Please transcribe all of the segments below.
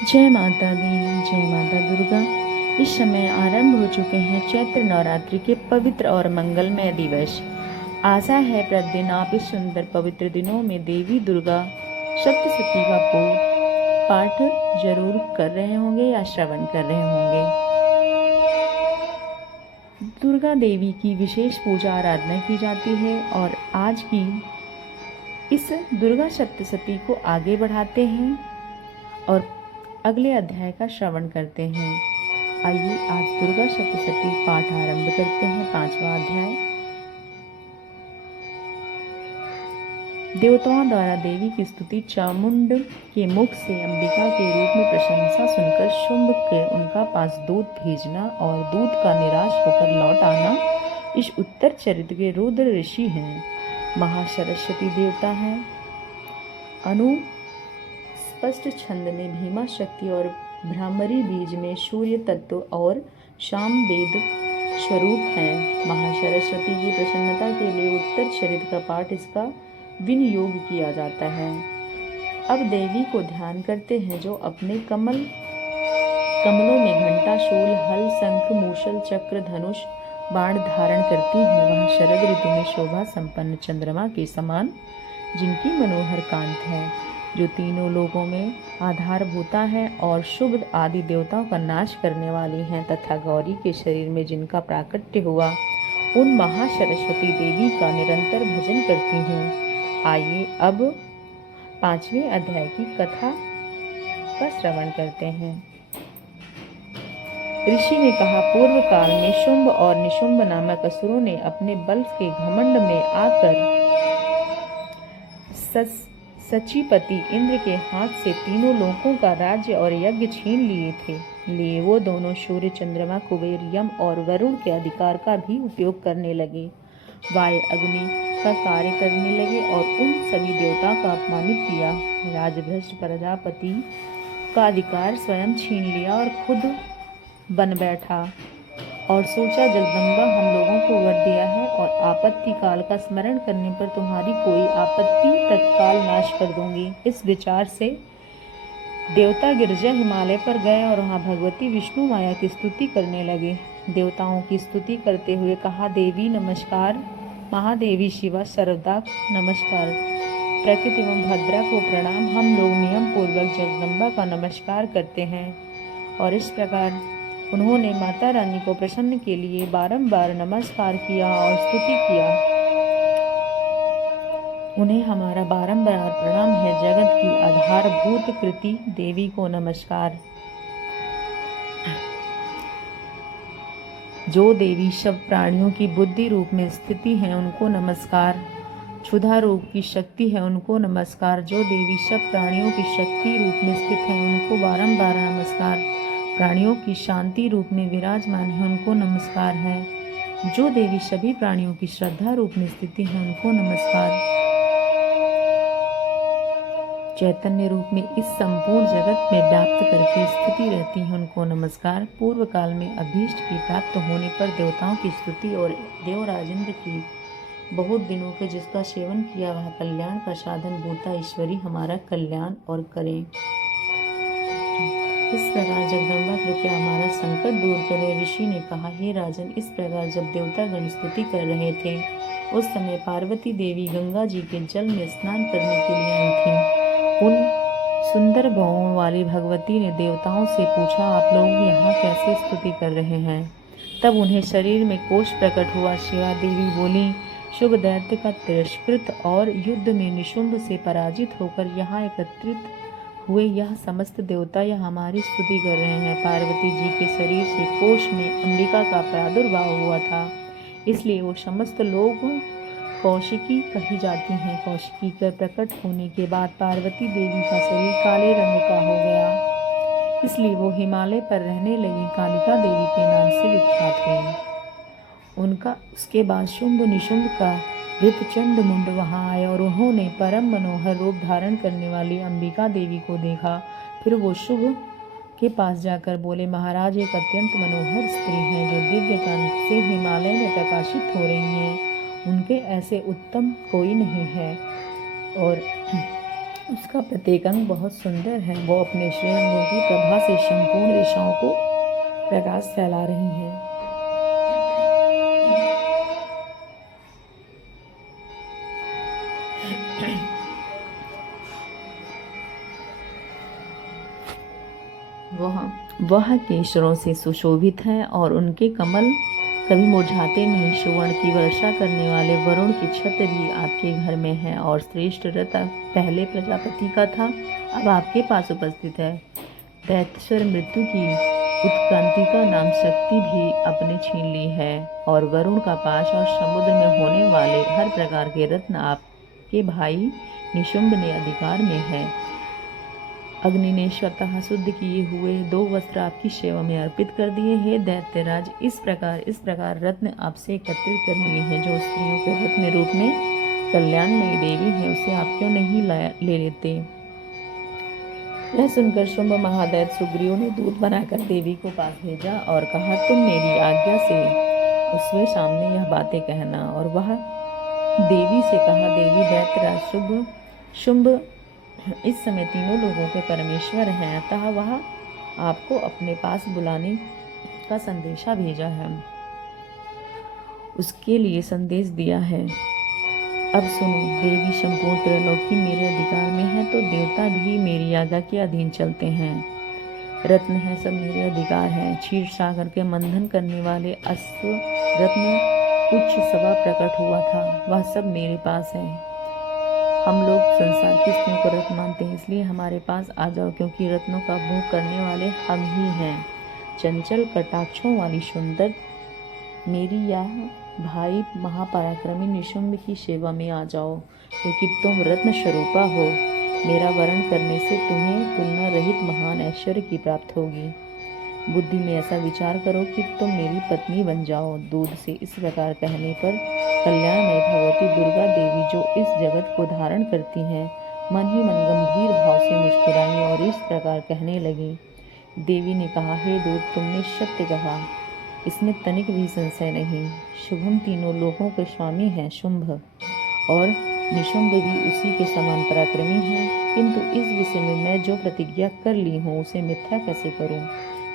जय माता दी, जय माता दुर्गा। इस समय आरंभ हो चुके हैं चैत्र नवरात्रि के पवित्र और मंगलमय दिवस। आशा है प्रतिदिन आप इस सुंदर पवित्र दिनों में देवी दुर्गा सप्तशती का पाठ जरूर कर रहे होंगे या श्रवण कर रहे होंगे। दुर्गा देवी की विशेष पूजा आराधना की जाती है और आज की इस दुर्गा सप्तशती को आगे बढ़ाते हैं और अगले अध्याय का श्रवण करते हैं। आइए आज दुर्गा सप्तशती पाठ आरंभ करते हैं। 5वां अध्याय। देवताओं द्वारा देवी की स्तुति चामुंड के मुख से अंबिका के रूप में प्रशंसा सुनकर शुंभ के उनका पास दूत भेजना और दूत का निराश होकर लौट आना इस उत्तर चरित्र के रुद्र ऋषि हैं। महासरस्वती देवता हैं। स्पष्ट छंद में भीमा शक्ति और भ्रामरी बीज में सूर्य तत्व और शाम वेद स्वरूप है। महासरस्वती की प्रसन्नता के लिए उत्तर चरित्र का पाठ इसका विनियोग किया जाता है। अब देवी को ध्यान करते हैं जो अपने कमलों में घंटा, शूल, हल, शंख, मूसल, चक्र, धनुष, बाण धारण करती हैं। वह शरद ऋतु में शोभा संपन्न चंद्रमा के समान जिनकी मनोहर कांत है, जो तीनों लोगों में आधारभूता है और शुभ आदि देवताओं का नाश करने वाली हैं, तथा गौरी के शरीर में जिनका प्राकट्य हुआ, उन महासरस्वती देवी का निरंतर भजन करती हूँ। आइए अब 5वें अध्याय की कथा का श्रवण करते हैं। ऋषि ने कहा, पूर्व काल में शुंभ और निशुंभ नामक असुरों ने अपने बल के घमंड में आकर सचीपति इंद्र के हाथ से तीनों लोकों का राज्य और यज्ञ छीन लिए वो दोनों सूर्य, चंद्रमा, कुबेर, यम और वरुण के अधिकार का भी उपयोग करने लगे। वायु अग्नि का कार्य करने लगे और उन सभी देवताओं का अपमानित किया। राजभ्रष्ट प्रजापति का अधिकार स्वयं छीन लिया और खुद बन बैठा और सोचा, जगदम्बा हम लोगों को वर दिया है और आपत्ति काल का स्मरण करने पर तुम्हारी कोई आपत्ति तत्काल नाश कर दूंगी। इस विचार से देवता गिरजा हिमालय पर गए और वहां भगवती विष्णु माया की स्तुति करने लगे। देवताओं की स्तुति करते हुए कहा, देवी नमस्कार, महादेवी शिवा सर्वदा नमस्कार, प्रकृति एवं भद्रा को प्रणाम। हम लोग नियम पूर्वक जगदम्बा का नमस्कार करते हैं। और इस प्रकार उन्होंने माता रानी को प्रसन्न के लिए बारंबार नमस्कार किया और स्तुति किया। उन्हें हमारा बारंबार प्रणाम है। जगत की आधारभूत कृति देवी को नमस्कार। जो देवी सब प्राणियों की बुद्धि रूप में स्थिति है उनको नमस्कार। क्षुधा रूप की शक्ति है उनको नमस्कार। जो देवी सब प्राणियों की शक्ति रूप में स्थित है उनको बारंबार नमस्कार। प्राणियों की शांति रूप में विराजमान है उनको नमस्कार है। जो देवी सभी प्राणियों की श्रद्धा रूप में स्थिति है उनको नमस्कार। चैतन्य रूप में इस संपूर्ण जगत में व्याप्त करके स्थिति रहती है उनको नमस्कार। पूर्व काल में अभीष्ट की प्राप्त होने पर देवताओं की स्तुति और देवराजेंद्र की बहुत दिनों के जिसका सेवन किया वह कल्याण का साधन भूता ईश्वरी हमारा कल्याण और करें। इस प्रकार जगदम्बा कृपया हमारा संकट दूर करे। ऋषि ने कहा, हे राजन, इस प्रकार जब देवतागण स्तुति कर रहे थे उस समय पार्वती देवी गंगा जी के जल में स्नान करने के लिए आई थी। उन सुंदर भावों वाली भगवती ने देवताओं से पूछा, आप लोग यहाँ कैसे स्तुति कर रहे हैं? तब उन्हें शरीर में कोष प्रकट हुआ। शिवा देवी बोली, शुभ दैत्य का तिरस्कृत और युद्ध में निशुंभ से पराजित होकर यहाँ एकत्रित हुए यह समस्त देवता यह हमारी स्तुति कर रहे हैं। पार्वती जी के शरीर से कोष में अंबिका का प्रादुर्भाव हुआ था, इसलिए वो समस्त लोग कौशिकी कही जाती हैं। कौशिकी के प्रकट होने के बाद पार्वती देवी का शरीर काले रंग का हो गया, इसलिए वो हिमालय पर रहने लगी कालिका देवी के नाम से विख्यात हुई। उसके बाद शुंभ निशुंभ का वृत्रचंड मुंड वहां आए और उन्होंने परम मनोहर रूप धारण करने वाली अंबिका देवी को देखा। फिर वो शुभ के पास जाकर बोले, महाराज, एक अत्यंत मनोहर स्त्री हैं जो दिव्य कांति से हिमालय में प्रकाशित हो रही हैं। उनके ऐसे उत्तम कोई नहीं है और उसका प्रत्येक अंग बहुत सुंदर है। वो अपने श्रीअंगों की प्रभा से संपूर्ण दिशाओं को प्रकाश फैला रही हैं। वह केशरों से सुशोभित है और उनके कमल कभी मुरझाते नहीं। सुवर्ण की वर्षा करने वाले वरुण की छत्र भी आपके घर में है और श्रेष्ठ रथ पहले प्रजापति का था, अब आपके पास उपस्थित है। दैत्यस्वर मृत्यु की उत्क्रांति का नाम शक्ति भी अपने छीन ली है और वरुण का पाश और समुद्र में होने वाले हर प्रकार के रत्न आपके भाई निशुंभ ने अधिकार में है। अग्नि ने स्वतः शुद्ध किए हुए 2 वस्त्र आपकी सेवा में अर्पित कर दिए। हे दैत्यराज, इस प्रकार रत्न आपसे एकत्रित कर लिए हैं। जो स्त्रियों के रत्न रूप में कल्याणमयी देवी है, उसे आप क्यों नहीं ले लेते? यह सुनकर शुंभ महादैत्य सुग्रीव ने दूत बनाकर देवी को पास भेजा और कहा, तुम मेरी आज्ञा से उसके सामने यह बातें कहना। और वह देवी से कहा, देवी दैत्यराज शुंभ इस समय तीनों लोगों के परमेश्वर हैं, अतः वह आपको अपने पास बुलाने का संदेशा भेजा है, उसके लिए संदेश दिया है। अब सुनो देवी, संपूर्ण त्रैलोकी मेरे अधिकार में है, तो देवता भी मेरी आज्ञा के अधीन चलते हैं। रत्न है सब मेरे अधिकार है। क्षीर सागर के मंथन करने वाले अश्व रत्न उच्च सभा प्रकट हुआ था, वह सब मेरे पास है। हम लोग संसार की स्त्रियों को रत्न मानते हैं, इसलिए हमारे पास आ जाओ, क्योंकि रत्नों का भोग करने वाले हम ही हैं। चंचल कटाक्षों वाली सुंदर मेरी यह भाई महापराक्रमी निशुंभ की सेवा में आ जाओ, क्योंकि तुम रत्न स्वरूपा हो। मेरा वरण करने से तुम्हें तुलना रहित महान ऐश्वर्य की प्राप्त होगी। बुद्धि में ऐसा विचार करो कि तुम मेरी पत्नी बन जाओ। दूध से इस प्रकार कहने पर कल्याणमयी भगवती दुर्गा देवी, जो इस जगत को धारण करती हैं, मन ही मन गंभीर भाव से मुस्कुराई और इस प्रकार कहने लगी। देवी ने कहा, हे दूध, तुमने सत्य कहा, इसमें तनिक भी संशय नहीं। शुभम तीनों लोगों के स्वामी हैं शुंभ, और निशुंभ भी उसी के समान पराक्रमी हैं। किंतु इस विषय में मैं जो प्रतिज्ञा कर ली हूँ, उसे मिथ्या कैसे करूँ?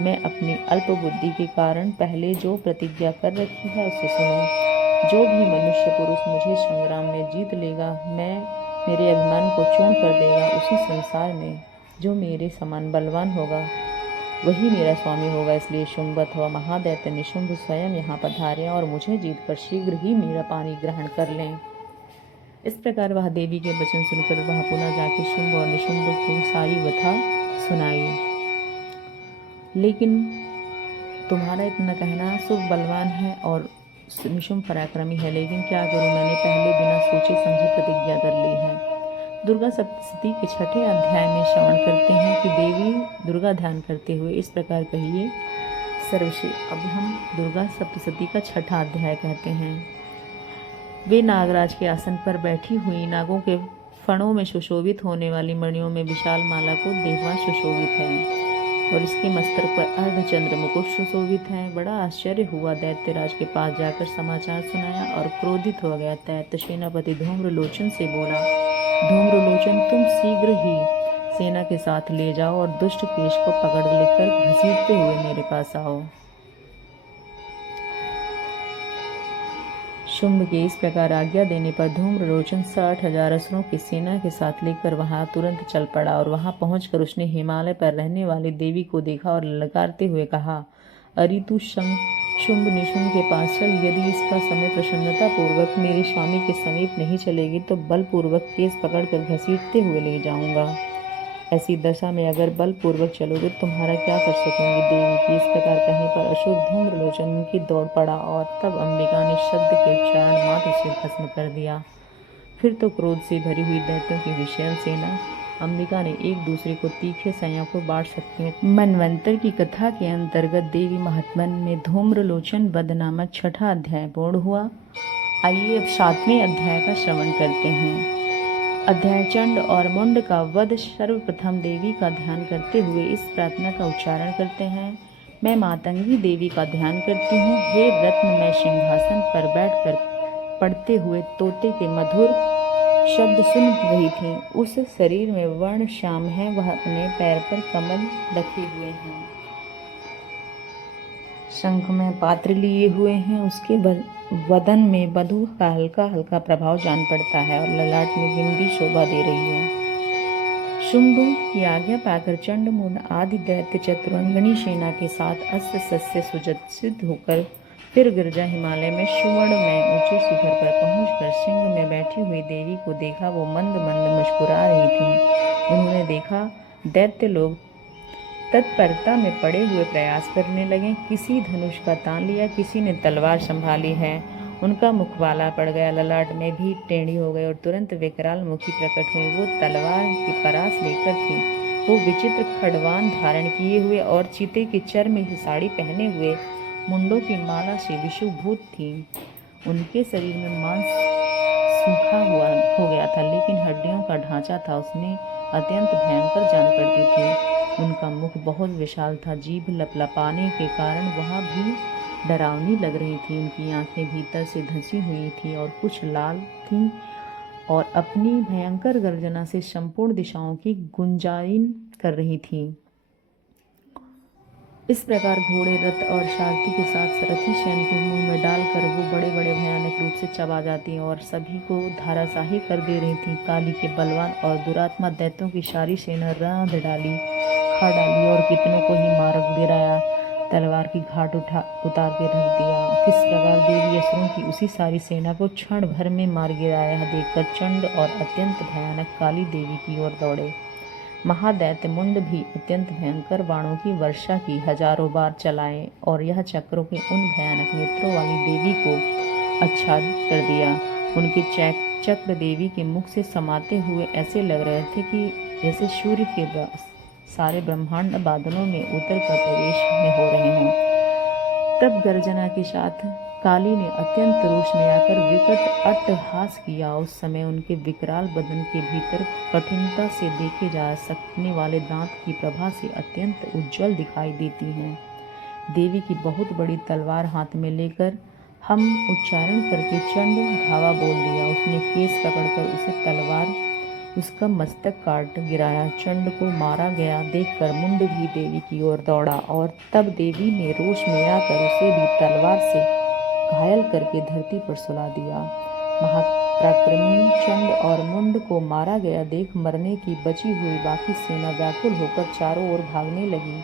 मैं अपनी अल्प बुद्धि के कारण पहले जो प्रतिज्ञा कर रखी है, उसे सुनो। जो भी मनुष्य पुरुष मुझे संग्राम में जीत लेगा, मेरे अभिमान को चूर्ण कर देगा, उसी संसार में जो मेरे समान बलवान होगा, वही मेरा स्वामी होगा। इसलिए शुंभ अथवा महादैत्य निशुंभ स्वयं यहाँ पधारें और मुझे जीतकर शीघ्र ही मेरा पानी ग्रहण कर लें। इस प्रकार वह देवी के वचन सुनकर वह पुनः जाके शुंभ और निशुंभ को सारी व्यथा सुनाई। लेकिन तुम्हारा इतना कहना शुभ बलवान है और निशुंभ पराक्रमी है, लेकिन क्या करूं, मैंने पहले बिना सोचे समझे प्रतिज्ञा कर ली है। दुर्गा सप्तशती के 6ठे अध्याय में श्रवण करते हैं कि देवी दुर्गा ध्यान करते हुए इस प्रकार कहिए, सर्वश्री। अब हम दुर्गा सप्तशती का 6ठा अध्याय कहते हैं। वे नागराज के आसन पर बैठी हुई नागों के फणों में सुशोभित होने वाली मणियों में विशाल माला को देखना सुशोभित है और इसके मस्तक पर अर्धचंद्र मुकुट सुशोभित है। बड़ा आश्चर्य हुआ। दैत्यराज के पास जाकर समाचार सुनाया और क्रोधित हो गया। दैत्य सेनापति धूम्रलोचन से बोला, धूम्रलोचन, तुम शीघ्र ही सेना के साथ ले जाओ और दुष्ट केश को पकड़ लेकर घसीटते हुए मेरे पास आओ। शुंभ के इस प्रकार आज्ञा देने पर धूम्रलोचन 60,000 असुरों की सेना के साथ लेकर वहां तुरंत चल पड़ा और वहां पहुंचकर उसने हिमालय पर रहने वाली देवी को देखा और ललकारते हुए कहा, अरे तू शुंभ निशुंभ के पास चल। यदि इसका समय प्रसन्नता पूर्वक मेरे स्वामी के समीप नहीं चलेगी तो बलपूर्वक केस पकड़कर घसीटते हुए ले जाऊंगा। ऐसी दशा में अगर बलपूर्वक चलोगे तो तुम्हारा क्या कर सकूंगी। देवी की इस प्रकार कहने पर असुर धूम्रलोचन की दौड़ पड़ा और तब अंबिका ने शब्द के क्षण मात्र से भस्म कर दिया। फिर तो क्रोध से भरी हुई दैत्यों की विशाल सेना अंबिका ने एक दूसरे को तीखे संयों को बांट सकती है। मनवंतर की कथा के अंतर्गत देवी महात्मन में धूम्रलोचन वध नामक 6ठा अध्याय पूर्ण हुआ। आइए अब 7वें अध्याय का श्रवण करते हैं। अध्याय चंड और मुंड का वध। सर्वप्रथम देवी का ध्यान करते हुए इस प्रार्थना का उच्चारण करते हैं। मैं मातंगी देवी का ध्यान करती हूँ। हे रत्नमय सिंहासन पर बैठकर पढ़ते हुए तोते के मधुर शब्द सुन रही थी। उस शरीर में वर्ण श्याम है, वह अपने पैर पर कमल रखे हुए हैं, शंख में पात्र लिए हुए हैं, उसके वदन में वधु का हल्का हल्का प्रभाव जान पड़ता है और ललाट में बिंदी शोभा दे रही है। शुंभ की आज्ञा पाकर चंडमुंड आदि दैत्य चतुरंगनी सेना के साथ अस्त्र शस्त्र सुसज्जित होकर फिर गिरजा हिमालय में सुवर्ण में ऊंचे शिखर पर पहुंचकर सिंह में बैठी हुई देवी को देखा। वो मंद मंद मुस्कुरा रही थी। उन्होंने देखा दैत्य लोग तत्परता में पड़े हुए प्रयास करने लगे। किसी धनुष का तान लिया, किसी ने तलवार संभाली है। उनका मुखवाला पड़ गया, ललाट में भी टेढ़ी हो गई और तुरंत विकराल मुखी प्रकट हुई। वो तलवार की परास लेकर थी। वो विचित्र खड़वान धारण किए हुए और चीते की चर में साड़ी पहने हुए मुंडों की माला से विषुभूत थी। उनके शरीर में मांस सूखा हुआ हो गया था, लेकिन हड्डियों का ढांचा था उसमें अत्यंत भयंकर जान पड़ती थी। उनका मुख बहुत विशाल था, जीभ लपलपाने के कारण वह भी डरावनी लग रही थी। उनकी आंखें भीतर से धंसी हुई थी और कुछ लाल थीं और अपनी भयंकर गर्जना से संपूर्ण दिशाओं की गुंजाइन कर रही थी। इस प्रकार घोड़े, रथ और सारथी के साथ रथी सैन को मुंह में डालकर वो बड़े बड़े भयानक रूप से चबा जाती और सभी को धाराशाही कर दे रही थी। काली के बलवान और दुरात्मा दैत्यों की सारी सेना रांध डाली, खा डाली और कितनों को ही मार गिराया, तलवार की घाट उतार के रख दिया। किस प्रकार देवी असुरों की उसी सारी सेना को क्षण भर में मार गिराया देखकर चंड और अत्यंत भयानक काली देवी की ओर दौड़े। महादैत्य मुंड भी अत्यंत भयंकर बाणों की वर्षा की, हजारों बार चलाए और यह चक्रों के उन भयानक नेत्रों वाली देवी को आच्छादित कर दिया। उनके चक्र देवी के मुख से समाते हुए ऐसे लग रहे थे कि जैसे सूर्य के सारे ब्रह्मांड बादलों में उतर कर प्रवेश में हो रहे हों। तब गर्जना के साथ काली ने अत्यंत रोष में आकर विकट अट्टहास किया। उस समय उनके विकराल बदन के भीतर कठिनता से देखे जा सकने वाले दांत की प्रभा से अत्यंत उज्जवल दिखाई देती हैं। देवी की बहुत बड़ी तलवार हाथ में लेकर हम उच्चारण करके चंड घावा बोल दिया। उसने केस पकड़कर उसे तलवार उसका मस्तक काट गिराया। चंड को मारा गया देखकर मुंड भी देवी की ओर दौड़ा और तब देवी ने रोष में आकर उसे भी तलवार से घायल करके धरती पर सुला दिया। महापराक्रमी चंड और मुंड को मारा गया देख मरने की बची हुई बाकी सेना व्याकुल होकर चारों ओर भागने लगी।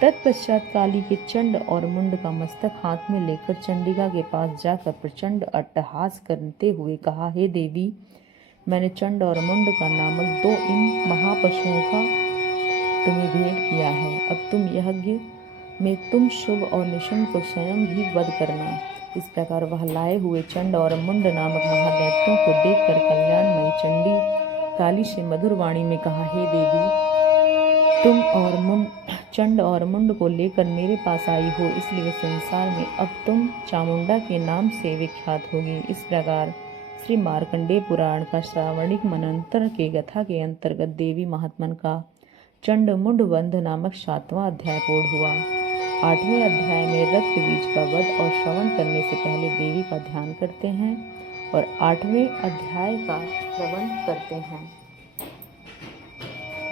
तत्पश्चात काली के चंड और मुंड का मस्तक हाथ में लेकर चंडिका के पास जाकर प्रचंड अट्टहास करते हुए कहा, हे देवी, मैंने चंड और मुंड का नामक 2 इन महापशुओं का तुम्हें भेंट किया है। अब तुम यज्ञ में तुम शुभ और निशुंभ को स्वयं भी वध करना। इस प्रकार वह लाए हुए चंड और मुंड नामक महादैत्यों को देखकर कल्याणमयी चंडी काली से मधुर वाणी में कहा, हे देवी, तुम और चंड और मुंड को लेकर मेरे पास आई हो, इसलिए संसार में अब तुम चामुंडा के नाम से विख्यात होगी। इस प्रकार श्री मार्कंडेय पुराण का श्रावणिक मनंतर के गाथा के अंतर्गत देवी महात्मन का चंड मुंड वध नामक 7वां अध्याय पूर्ण हुआ। 8वें अध्याय में रक्त बीज का वध और श्रवण करने से पहले देवी का ध्यान करते हैं और 8वें अध्याय का श्रवण करते हैं।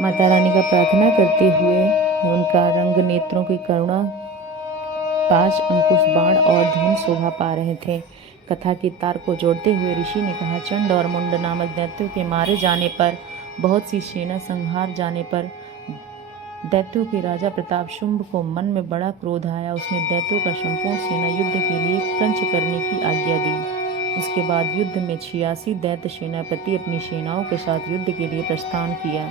माता रानी का प्रार्थना करते हुए उनका रंग नेत्रों की करुणा पाश अंकुश बाण और धन शोभा पा रहे थे। कथा के तार को जोड़ते हुए ऋषि ने कहा, चंड और मुंड नामक दैत्यों के मारे जाने पर, बहुत सी सेना संहार जाने पर दैत्यों के राजा प्रताप शुंभ को मन में बड़ा क्रोध आया। उसने दैत्यों का संपूर्ण सेना युद्ध के लिए क्रंच करने की आज्ञा दी। उसके बाद युद्ध में 86 दैत्य सेनापति अपनी सेनाओं के साथ युद्ध के लिए प्रस्थान किया।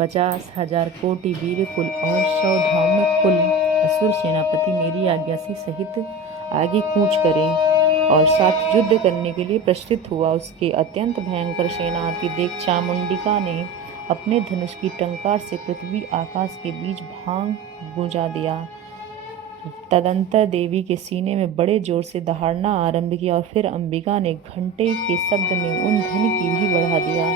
50,000 कोटि वीर कुल और 100 धौम्य कुल असुर सेनापति मेरी आज्ञा से सहित आगे कूच करें और साथ युद्ध करने के लिए प्रस्तुत हुआ। उसके अत्यंत भयंकर सेना आती देख चामुंडिका ने अपने धनुष की टंकार से पृथ्वी आकाश के बीच भांग गुंजा दिया। तदंतर देवी के सीने में बड़े जोर से दहाड़ना आरंभ किया और फिर अंबिका ने घंटे के शब्द में उन ध्वनि की भी बढ़ा दिया।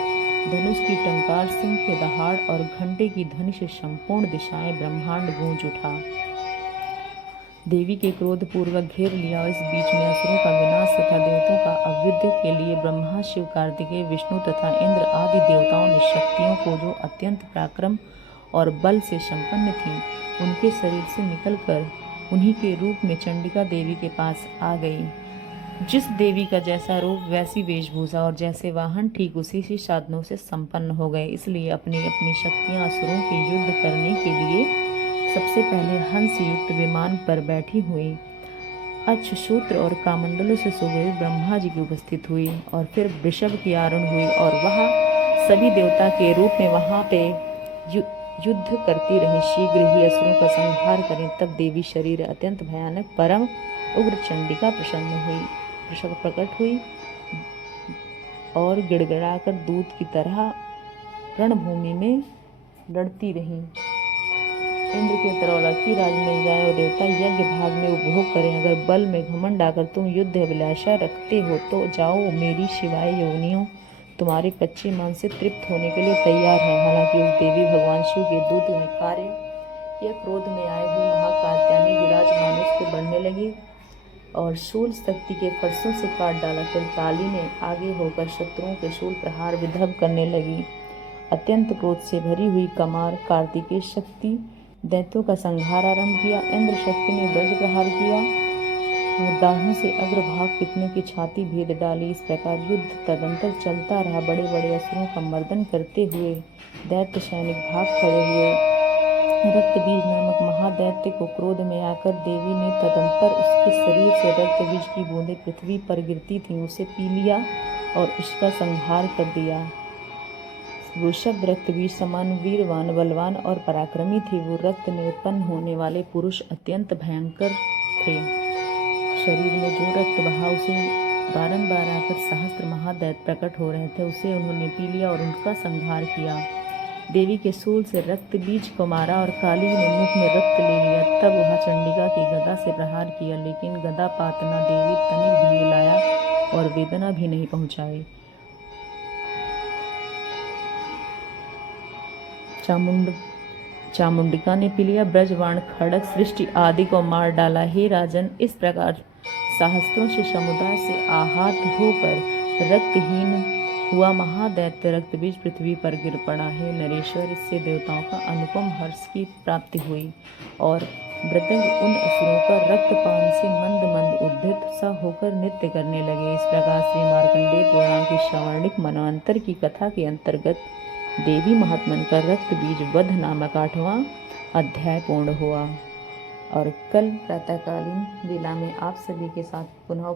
धनुष की टंकार, सिंह के दहाड़ और घंटे की ध्वनि से संपूर्ण दिशाएं ब्रह्मांड गूंज उठा। देवी के क्रोध पूर्वक घेर लिया और इस बीच में असुरों का विनाश तथा देवताओं का अभ्युदय के लिए ब्रह्मा, शिव, कार्तिकेय, विष्णु तथा इंद्र आदि देवताओं ने शक्तियों को जो अत्यंत पराक्रम और बल से संपन्न थीं, उनके शरीर से निकलकर उन्हीं के रूप में चंडिका देवी के पास आ गई। जिस देवी का जैसा रूप वैसी वेशभूषा और जैसे वाहन ठीक उसी से साधनों से संपन्न हो गए। इसलिए अपनी अपनी शक्तियां असुरों के युद्ध करने के लिए सबसे पहले हंस युक्त विमान पर बैठी हुई अक्षसूत्र और कामंडलों से सुशोभित ब्रह्मा जी की उपस्थित हुई और फिर वृषभ की आरूढ़ हुई और वह सभी देवता के रूप में वहां पे युद्ध करती रही। शीघ्र ही असुरों का संहार करें। तब देवी शरीर अत्यंत भयानक परम उग्र चंडिका प्रकट हुई और गिड़गिड़ाकर दूत की तरह रणभूमि में लड़ती रही। इंद्र के तरौला की राज मिल जाए और देवता यज्ञ भाग में उपभोग करें। अगर बल में घमंड आकर तुम युद्ध अभिलाषा रखते हो तो जाओ, मेरी शिवाय योनियों तुम्हारे कच्चे मांस से तृप्त होने के लिए तैयार है। हालांकि उस देवी भगवान शिव के दूत ने कार्य या क्रोध में आए हुए महाकात्यायनी विराजमान उस पर बढ़ने लगी और शूल शक्ति के फरसों से काट डाला। फिर काली ने आगे होकर शत्रुओं के शूल प्रहार विधव करने लगी। अत्यंत क्रोध से भरी हुई कमार कार्तिकेय शक्ति दैत्यों का संहार आरंभ किया। इंद्र शक्ति ने वज्र प्रहार किया और दाहों से अग्रभाग कितनों की छाती भेद डाली। इस प्रकार युद्ध तदंतर चलता रहा। बड़े बड़े असुरों का मर्दन करते हुए दैत्य सैनिक भाग खड़े हुए। रक्तबीज नामक महादैत्य को क्रोध में आकर देवी ने तदंतर उसके शरीर से रक्तबीज की बूंदें पृथ्वी पर गिरती थीं उसे पी लिया और उसका संहार कर दिया। वृषभ रक्तबीज समान वीरवान, बलवान और पराक्रमी थे। वो रक्त में उत्पन्न होने वाले पुरुष अत्यंत भयंकर थे। शरीर में जो रक्त बहा उसे बारंबार आकर सहस्त्र महादैत्य प्रकट हो रहे थे, उसे उन्होंने पी लिया और उनका संहार किया। देवी के शूल से रक्त बीज को मारा और काली ने मुख में रक्त ले लिया। तब वह चंडिका की गदा से प्रहार किया, लेकिन गदा पातना देवी तनिक भी हिलाया और वेदना भी नहीं पहुंचाई। चामुंडिका ने पी लिया ब्रजवाण खड़ग सृष्टि आदि को मार डाला। हे राजन, इस प्रकार सहस्त्रों से समुदाय से आहत होकर रक्तहीन हुआ महादैत्य रक्तबीज पृथ्वी पर गिर पड़ा। हे नरेश्वर, इससे देवताओं का अनुपम हर्ष की प्राप्ति हुई और मृदंग उन असुरों का रक्तपान से मंद मंद उद्धित सा होकर नृत्य करने लगे। इस प्रकार श्री मार्कंडेय पुराण की श्रवणिक मनवंतर की कथा के अंतर्गत देवी महात्मन का रक्त बीज वध नामक 8वां अध्याय पूर्ण हुआ और कल प्रातःकालीन वेला में आप सभी के साथ पुनः